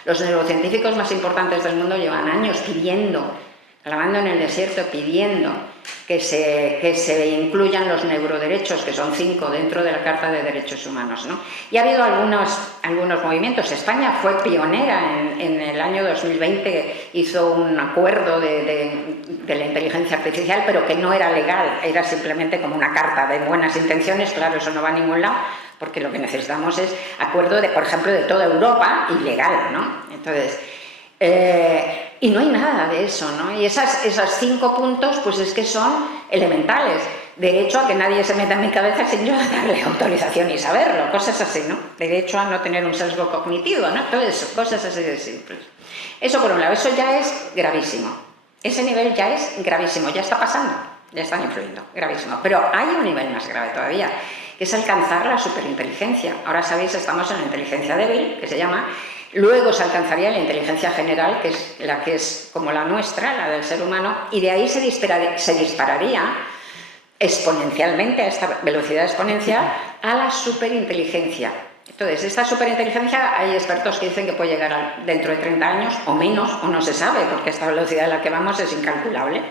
Los neurocientíficos más importantes del mundo llevan años clamando en el desierto, pidiendo que se incluyan los neuroderechos, que son 5 dentro de la Carta de Derechos Humanos, ¿no? Y ha habido algunos movimientos. España fue pionera en el año 2020, hizo un acuerdo de la inteligencia artificial, pero que no era legal, era simplemente como una carta de buenas intenciones. Claro, eso no va a ningún lado, porque lo que necesitamos es acuerdo, por ejemplo, de toda Europa, y legal, ¿no? Entonces... y no hay nada de eso, ¿no? Y esos 5 puntos, pues es que son elementales. Derecho a que nadie se meta en mi cabeza sin yo darle autorización y saberlo, cosas así, ¿no? Derecho a no tener un sesgo cognitivo, ¿no? Todo eso, cosas así de simples. Eso por un lado, eso ya es gravísimo. Ese nivel ya es gravísimo, ya está pasando, ya están influyendo, gravísimo. Pero hay un nivel más grave todavía, que es alcanzar la superinteligencia. Ahora sabéis, estamos en la inteligencia débil, que se llama... Luego se alcanzaría la inteligencia general, que es la que es como la nuestra, la del ser humano, y de ahí se dispararía exponencialmente, a esta velocidad exponencial, a la superinteligencia. Entonces, esta superinteligencia, hay expertos que dicen que puede llegar dentro de 30 años o menos, o no se sabe, porque esta velocidad a la que vamos es incalculable.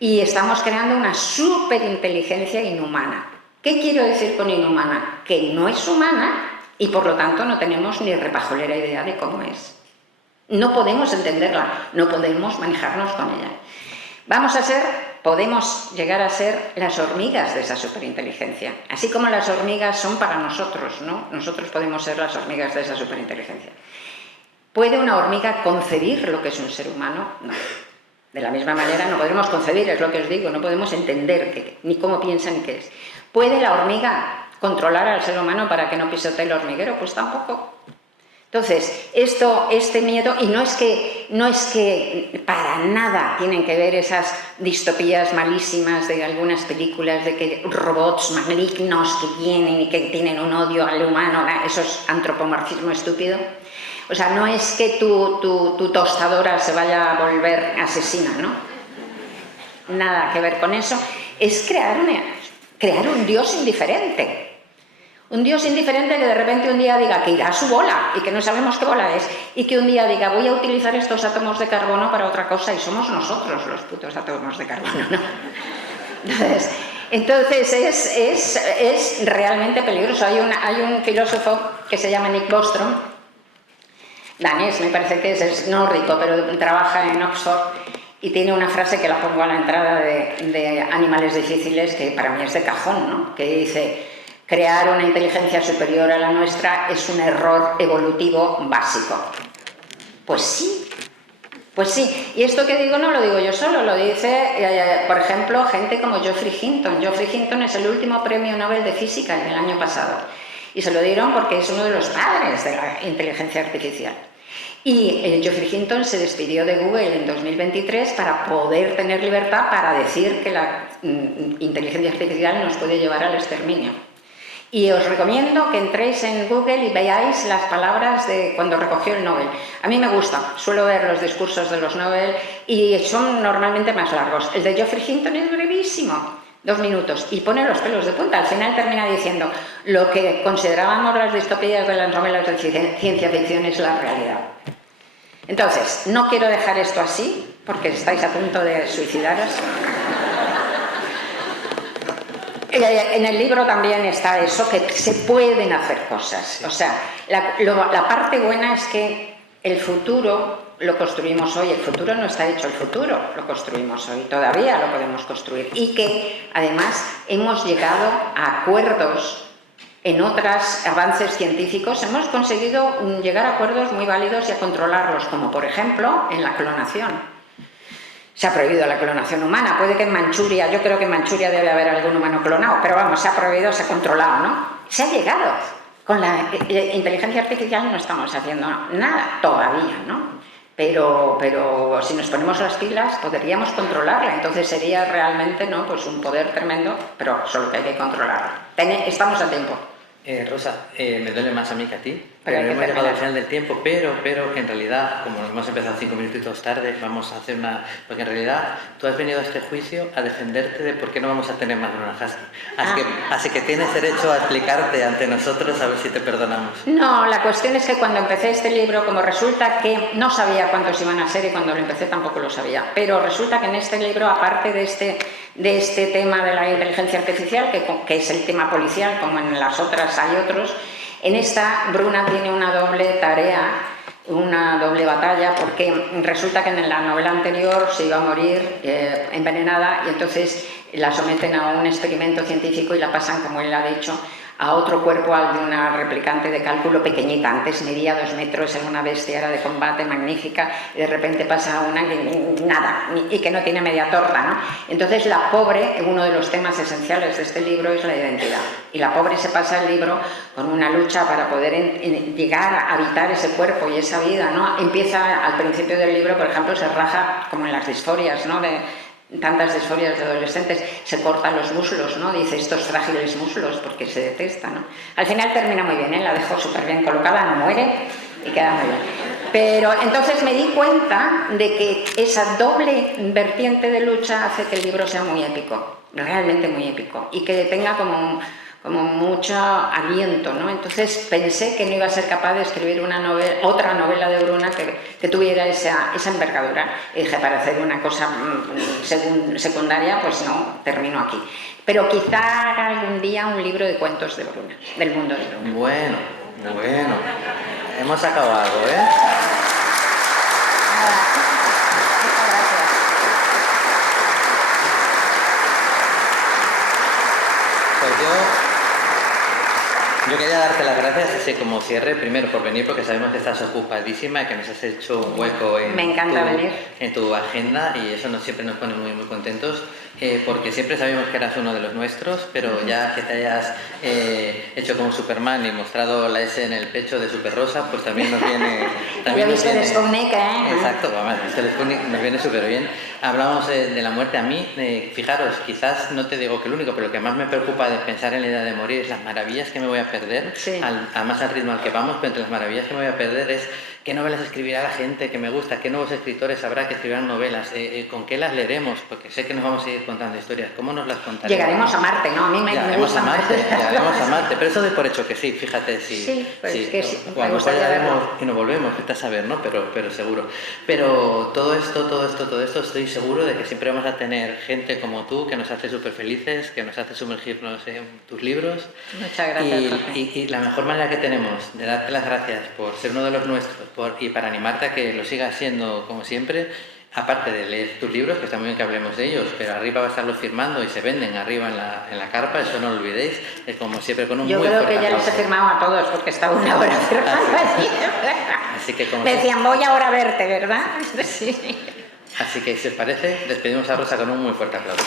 Y estamos creando una superinteligencia inhumana. ¿Qué quiero decir con inhumana? Que no es humana, y por lo tanto no tenemos ni repajolera idea de cómo es. No podemos entenderla, no podemos manejarnos con ella. Podemos llegar a ser las hormigas de esa superinteligencia. Así como las hormigas son para nosotros, ¿no? Nosotros podemos ser las hormigas de esa superinteligencia. ¿Puede una hormiga concebir lo que es un ser humano? No. De la misma manera no podemos concebir, es lo que os digo, no podemos entender ni cómo piensa ni qué es. ¿Puede la hormiga controlar al ser humano para que no pisotee el hormiguero? Pues tampoco. Entonces, este miedo, y no es que para nada tienen que ver esas distopías malísimas de algunas películas de que robots malignos que vienen y que tienen un odio al humano, eso es antropomorfismo estúpido. O sea, no es que tu tostadora se vaya a volver asesina, ¿no? Nada que ver con eso. Es crear un Dios indiferente. Un Dios indiferente que de repente un día diga que irá a su bola y que no sabemos qué bola es, y que un día diga voy a utilizar estos átomos de carbono para otra cosa, y somos nosotros los putos átomos de carbono, ¿no? Entonces es realmente peligroso. Hay un filósofo que se llama Nick Bostrom, danés me parece que es nórdico, pero trabaja en Oxford, y tiene una frase que la pongo a la entrada de Animales difíciles, que para mí es de cajón, ¿no? Que dice: crear una inteligencia superior a la nuestra es un error evolutivo básico. Pues sí. Y esto que digo no lo digo yo solo, lo dice, por ejemplo, gente como Geoffrey Hinton. Geoffrey Hinton es el último premio Nobel de Física del año pasado. Y se lo dieron porque es uno de los padres de la inteligencia artificial. Y Geoffrey Hinton se despidió de Google en 2023 para poder tener libertad para decir que la inteligencia artificial nos puede llevar al exterminio. Y os recomiendo que entréis en Google y veáis las palabras de cuando recogió el Nobel. A mí me gusta, suelo ver los discursos de los Nobel y son normalmente más largos. El de Geoffrey Hinton es brevísimo, 2 minutos, y pone los pelos de punta. Al final termina diciendo: lo que considerábamos las distopías de las novelas de ciencia ficción es la realidad. Entonces, no quiero dejar esto así, porque estáis a punto de suicidaros. En el libro también está eso, que se pueden hacer cosas. O sea, la parte buena es que el futuro lo construimos hoy. El futuro no está hecho, el futuro lo construimos hoy. Todavía lo podemos construir. Y que, además, hemos llegado a acuerdos en otros avances científicos. Hemos conseguido llegar a acuerdos muy válidos y a controlarlos, como por ejemplo en la clonación. Se ha prohibido la clonación humana. Puede que en Manchuria, yo creo que en Manchuria debe haber algún humano clonado, pero vamos, se ha prohibido, se ha controlado, ¿no? Se ha llegado. Con la inteligencia artificial no estamos haciendo nada todavía, ¿no? Pero si nos ponemos las pilas podríamos controlarla. Entonces sería realmente, ¿no?, pues un poder tremendo, pero solo que hay que controlarla. Estamos a tiempo. Rosa, me duele más a mí que a ti, pero hemos llegado al final del tiempo, pero en realidad, como hemos empezado 5 minutitos tarde, vamos a hacer una... Porque en realidad tú has venido a este juicio a defenderte de por qué no vamos a tener más Bruna Husky. Así que tienes derecho a explicarte ante nosotros, a ver si te perdonamos. No, la cuestión es que cuando empecé este libro, como resulta que no sabía cuántos iban a ser, y cuando lo empecé tampoco lo sabía, pero resulta que en este libro, aparte de este tema de la inteligencia artificial, que es el tema policial, como en las otras hay otros, en esta Bruna tiene una doble tarea, una doble batalla, porque resulta que en la novela anterior se iba a morir envenenada, y entonces la someten a un experimento científico y la pasan, como él ha dicho, a otro cuerpo, al de una replicante de cálculo pequeñita. Antes medía 2 metros, era una bestia, era de combate magnífica, y de repente pasa a una que nada, y que no tiene media torta, ¿no? Entonces la pobre, uno de los temas esenciales de este libro es la identidad, y la pobre se pasa el libro con una lucha para poder llegar a habitar ese cuerpo y esa vida, ¿no? Empieza al principio del libro, por ejemplo, se raja, como en las disforias, ¿no?, tantas disforias de adolescentes, se cortan los muslos, ¿no? Dice, estos frágiles muslos, porque se detesta, ¿no? Al final termina muy bien, ¿eh? La dejo súper bien colocada, no muere y queda muy bien. Pero entonces me di cuenta de que esa doble vertiente de lucha hace que el libro sea muy épico, realmente muy épico, y que tenga como mucho aliento, ¿no? Entonces pensé que no iba a ser capaz de escribir otra novela de Bruna que tuviera esa envergadura. Y dije, para hacer una cosa secundaria, pues no, termino aquí. Pero quizá haga algún día un libro de cuentos de Bruna, del mundo de Bruna. Bueno, hemos sacado algo, ¿eh? Nada. Muchas gracias. Pues yo quería darte las gracias, así como cierre, primero por venir, porque sabemos que estás ocupadísima, que nos has hecho un hueco Me encanta venir. en tu agenda, y eso siempre nos pone muy, muy contentos, porque siempre sabíamos que eras uno de los nuestros, pero ya que te hayas hecho como Superman y mostrado la S en el pecho de Super Rosa, pues también nos viene... Yo he visto el Sputnik, ¿eh? Exacto, vamos, el Sputnik nos viene súper bien. Hablamos de la muerte. A mí, fijaros, quizás no te digo que el único, pero lo que más me preocupa de pensar en la idea de morir es las maravillas que me voy a perder, Sí. además al ritmo al que vamos, pero entre las maravillas que me voy a perder es qué novelas escribirá la gente que me gusta, qué nuevos escritores habrá que escribirán novelas, con qué las leeremos, porque sé que nos vamos a ir contando historias, cómo nos las contaremos. Llegaremos a Marte, ¿no? A mí me gusta llegaremos a Marte, pero eso doy por hecho que sí, fíjate, si, sí, pues si, que sí, o a lo mejor llegaremos y nos volvemos, vete a saber, ¿no? Pero seguro. Pero todo esto, estoy seguro de que siempre vamos a tener gente como tú que nos hace súper felices, que nos hace sumergirnos en tus libros. Muchas gracias. Y la mejor manera que tenemos de darte las gracias por ser uno de los nuestros y para animarte a que lo sigas siendo como siempre, aparte de leer tus libros, que está muy bien que hablemos de ellos, pero arriba va a estarlos firmando y se venden arriba en la carpa, eso no lo olvidéis, es como siempre con un Yo muy creo fuerte que ya los he aplauso. firmado a todos porque estaba una hora firmando allí. Así que como Me decían, voy ahora a verte, ¿verdad? Sí. Así que si os parece, despedimos a Rosa con un muy fuerte aplauso.